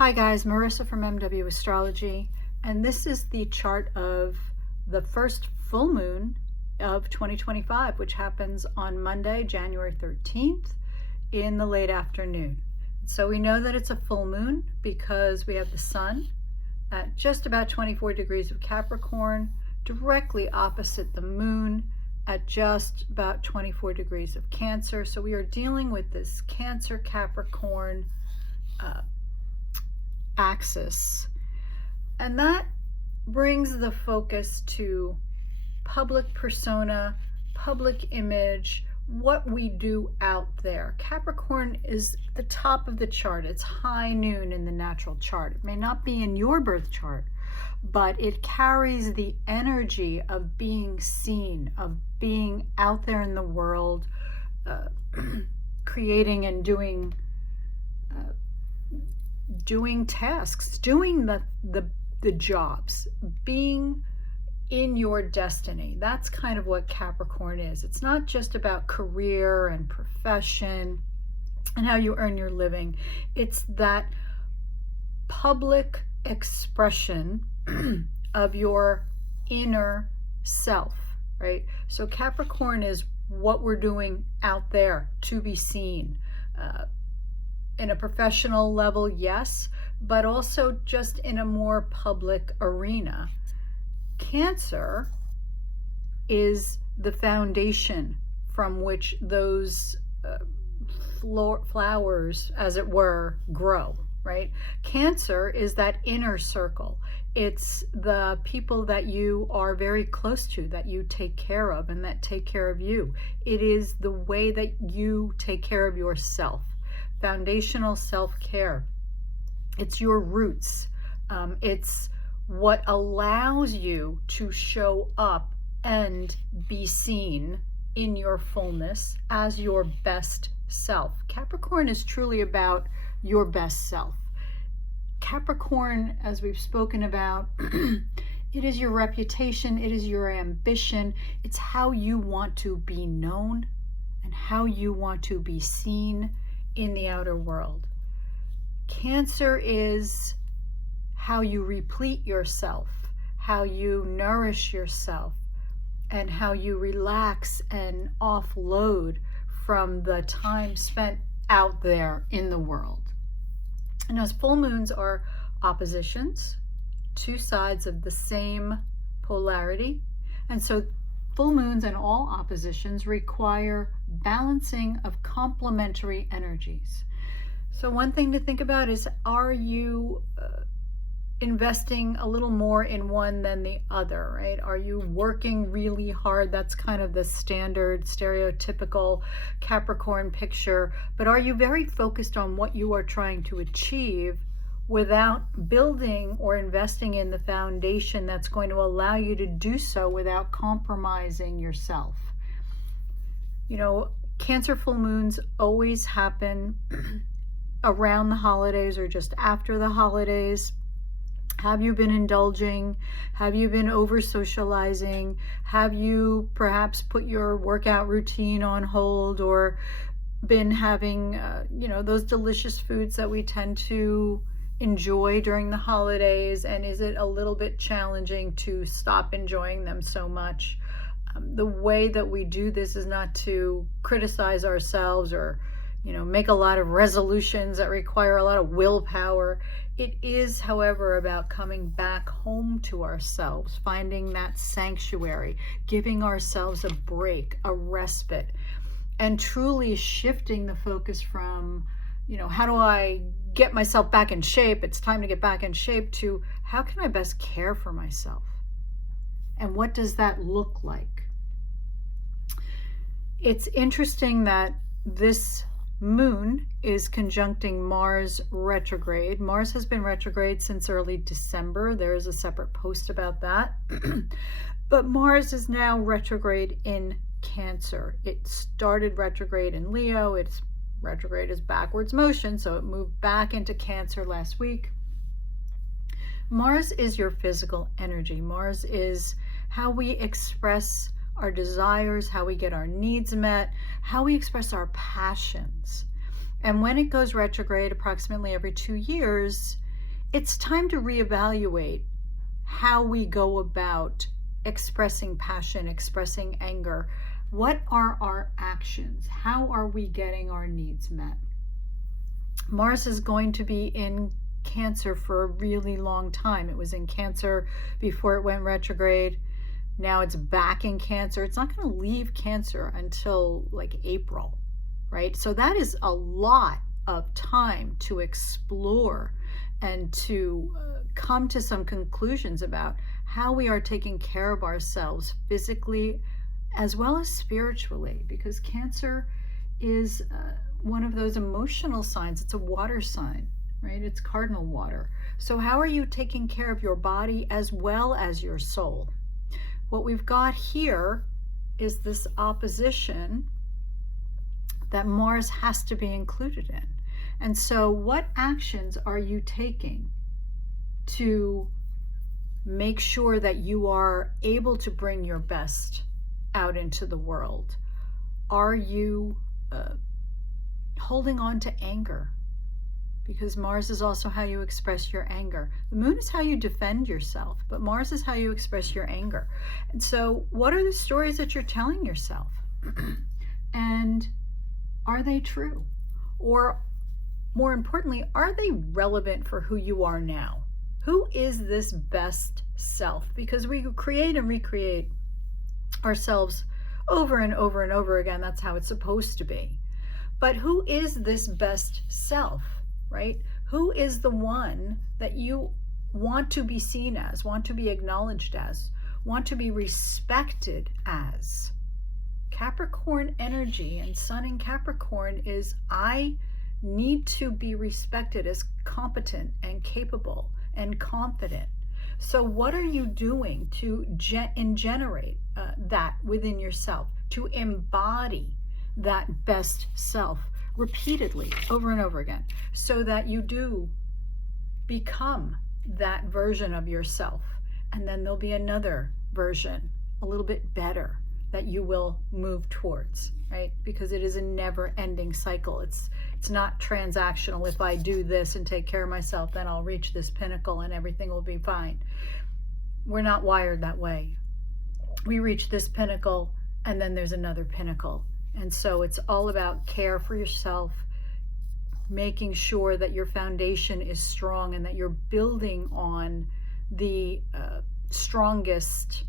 Hi guys, Marissa from MW Astrology, and this is the chart of the first full moon of 2025, which happens on Monday, January 13th in the late afternoon. So we know that it's a full moon because we have the sun at just about 24 degrees of Capricorn, directly opposite the moon at just about 24 degrees of Cancer. So we are dealing with this Cancer Capricorn axis, and that brings the focus to public persona, public image, what we do out there. Capricorn is the top of the chart. It's high noon in the natural chart. It may not be in your birth chart, but it carries the energy of being seen, of being out there in the world, creating and doing tasks, doing the jobs, being in your destiny. That's kind of what Capricorn is. It's not just about career and profession and how you earn your living. It's that public expression of your inner self, right? So Capricorn is what we're doing out there to be seen. In a professional level, yes, but also just in a more public arena. Cancer is the foundation from which those flowers, as it were, grow, right? Cancer is that inner circle. It's the people that you are very close to, that you take care of, and that take care of you. It is the way that you take care of yourself. Foundational self-care. It's your roots. It's what allows you to show up and be seen in your fullness as your best self. Capricorn is truly about your best self. Capricorn, as we've spoken about, it is your reputation, it is your ambition, it's how you want to be known and how you want to be seen in the outer world. Cancer is how you replete yourself, how you nourish yourself, and how you relax and offload from the time spent out there in the world. And as full moons are oppositions, two sides of the same polarity, and so full moons and all oppositions require balancing of complementary energies. So one thing to think about is, are you investing a little more in one than the other, right? Are you working really hard? That's kind of the standard, stereotypical Capricorn picture. But are you very focused on what you are trying to achieve without building or investing in the foundation that's going to allow you to do so without compromising yourself? You know, Cancer full moons always happen around the holidays or just after the holidays. Have you been indulging? Have you been over socializing? Have you perhaps put your workout routine on hold, or been having, those delicious foods that we tend to enjoy during the holidays? And is it a little bit challenging to stop enjoying them so much? The way that we do this is not to criticize ourselves or, make a lot of resolutions that require a lot of willpower. It is, however, about coming back home to ourselves, finding that sanctuary, giving ourselves a break, a respite, and truly shifting the focus from, how do I get myself back in shape? It's time to get back in shape, to how can I best care for myself? And what does that look like? It's interesting that this moon is conjuncting Mars retrograde. Mars has been retrograde since early December. There is a separate post about that. But Mars is now retrograde in Cancer. It started retrograde in Leo. It's retrograde is backwards motion, so it moved back into Cancer last week. Mars is your physical energy. Mars is how we express our desires, how we get our needs met, how we express our passions. And when it goes retrograde approximately every 2 years, it's time to reevaluate how we go about expressing passion, expressing anger. What are our actions? How are we getting our needs met? Mars is going to be in Cancer for a really long time. It was in Cancer before it went retrograde. Now it's back in Cancer. It's not going to leave Cancer until like April, right? So that is a lot of time to explore and to come to some conclusions about how we are taking care of ourselves physically as well as spiritually, because Cancer is one of those emotional signs. It's a water sign, right? It's cardinal water. So how are you taking care of your body as well as your soul? What we've got here is this opposition that Mars has to be included in. And so what actions are you taking to make sure that you are able to bring your best out into the world? Are you holding on to anger? Because Mars is also how you express your anger. The moon is how you defend yourself, but Mars is how you express your anger. And so what are the stories that you're telling yourself? And are they true? Or more importantly, are they relevant for who you are now? Who is this best self? Because we create and recreate ourselves over and over and over again. That's how it's supposed to be. But who is this best self, right? Who is the one that you want to be seen as, want to be acknowledged as, want to be respected as? Capricorn energy and Sun in Capricorn is, I need to be respected as competent and capable and confident. So what are you doing to generate that within yourself, to embody that best self repeatedly over and over again, so that you do become that version of yourself? And then there'll be another version, a little bit better, that you will move towards, right? Because it is a never-ending cycle. It's not transactional. If I do this and take care of myself, then I'll reach this pinnacle and everything will be fine. We're not wired that way. We reach this pinnacle and then there's another pinnacle. And so it's all about care for yourself, making sure that your foundation is strong and that you're building on the strongest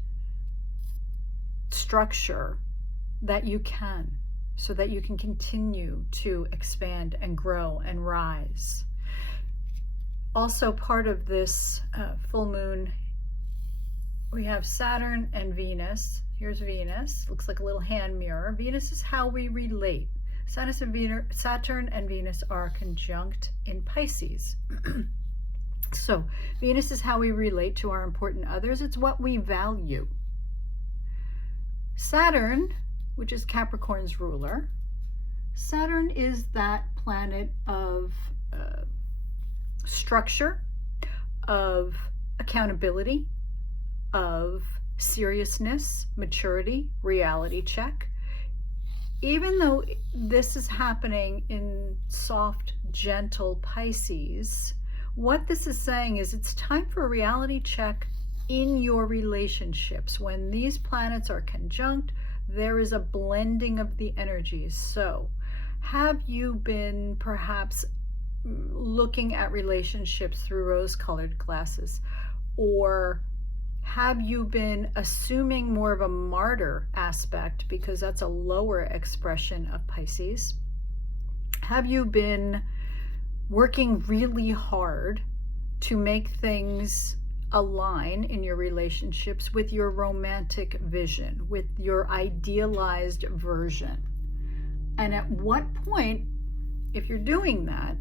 structure that you can, so that you can continue to expand and grow and rise. Also part of this full moon, we have Saturn and Venus. Here's Venus, looks like a little hand mirror. Venus is how we relate. Saturn and Venus are conjunct in Pisces. So Venus is how we relate to our important others. It's what we value. Saturn, which is Capricorn's ruler, Saturn is that planet of structure, of accountability, of seriousness, maturity, reality check. Even though this is happening in soft, gentle Pisces, what this is saying is it's time for a reality check in your relationships. When these planets are conjunct, there is a blending of the energies. So have you been perhaps looking at relationships through rose-colored glasses? Or have you been assuming more of a martyr aspect, because that's a lower expression of Pisces? Have you been working really hard to make things align in your relationships with your romantic vision, with your idealized version? And at what point, if you're doing that,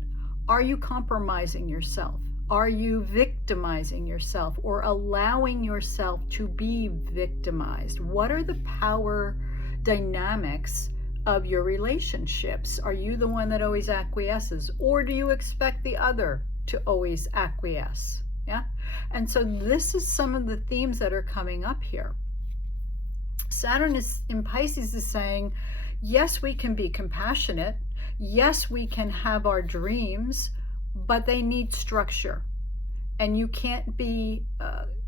are you compromising yourself? Are you victimizing yourself or allowing yourself to be victimized? What are the power dynamics of your relationships? Are you the one that always acquiesces, or do you expect the other to always acquiesce? Yeah. And so this is some of the themes that are coming up here. Saturn is in Pisces is saying, yes, we can be compassionate. Yes, we can have our dreams, but they need structure. And you can't be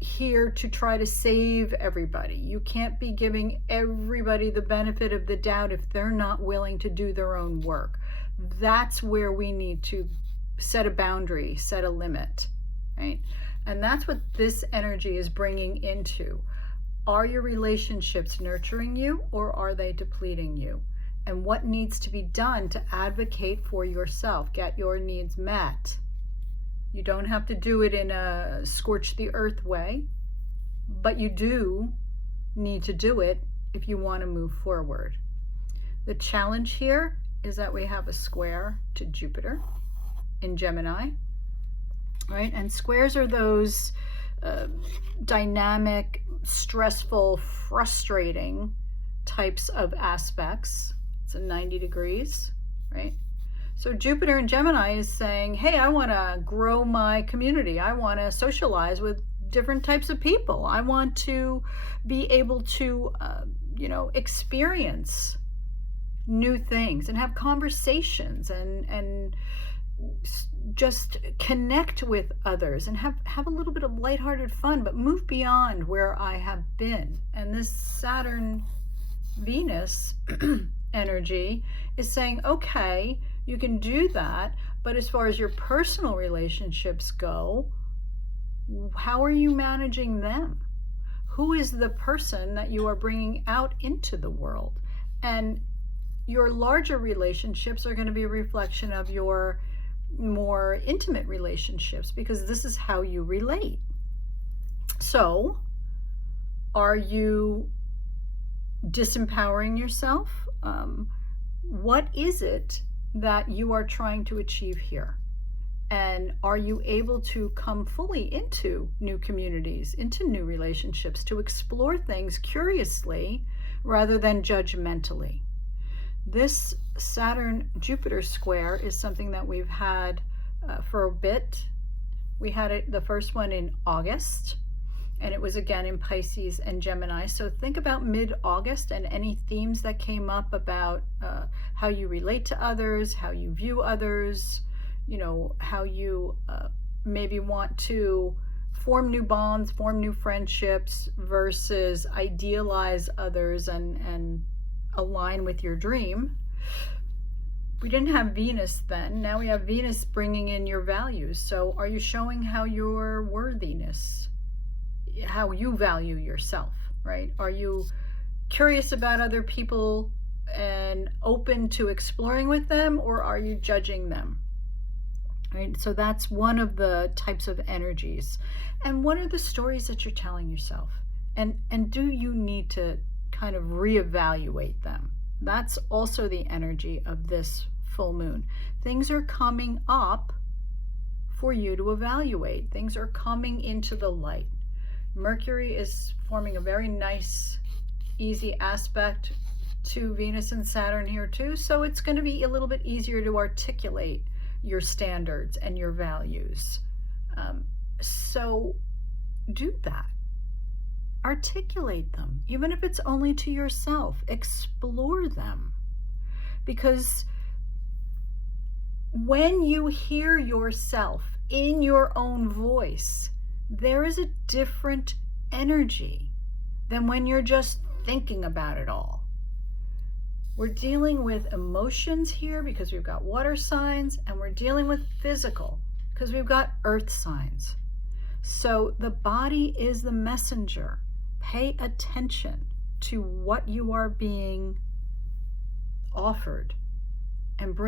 here to try to save everybody. You can't be giving everybody the benefit of the doubt if they're not willing to do their own work. That's where we need to set a boundary, set a limit, right? And that's what this energy is bringing into. Are your relationships nurturing you, or are they depleting you? And what needs to be done to advocate for yourself, get your needs met? You don't have to do it in a scorch the earth way, but you do need to do it if you want to move forward. The challenge here is that we have a square to Jupiter in Gemini, right? And squares are those dynamic, stressful, frustrating types of aspects. It's a 90 degrees, right? So Jupiter in Gemini is saying, hey, I want to grow my community. I want to socialize with different types of people. I want to be able to, experience new things and have conversations and just connect with others and have a little bit of lighthearted fun, but move beyond where I have been. And this Saturn Venus energy is saying, okay, you can do that, but as far as your personal relationships go, how are you managing them? Who is the person that you are bringing out into the world? And your larger relationships are going to be a reflection of your more intimate relationships, because this is how you relate. So, are you disempowering yourself? What is it that you are trying to achieve here? And are you able to come fully into new communities, into new relationships, to explore things curiously rather than judgmentally? This Saturn-Jupiter square is something that we've had for a bit. We had it, the first one in August, and it was again in Pisces and Gemini. So think about mid-August and any themes that came up about how you relate to others, how you view others, how you maybe want to form new bonds, form new friendships versus idealize others and align with your dream. We didn't have Venus then. Now we have Venus bringing in your values. So are you showing how your worthiness, how you value yourself, right? Are you curious about other people and open to exploring with them, or are you judging them? Right? So that's one of the types of energies. And what are the stories that you're telling yourself? And do you need to kind of reevaluate them? That's also the energy of this full moon. Things are coming up for you to evaluate. Things are coming into the light. Mercury is forming a very nice, easy aspect to Venus and Saturn here too. So it's going to be a little bit easier to articulate your standards and your values. So do that. Articulate them, even if it's only to yourself. Explore them. Because when you hear yourself in your own voice, there is a different energy than when you're just thinking about it all. We're dealing with emotions here because we've got water signs, and we're dealing with physical because we've got earth signs. So the body is the messenger. Pay attention to what you are being offered and bring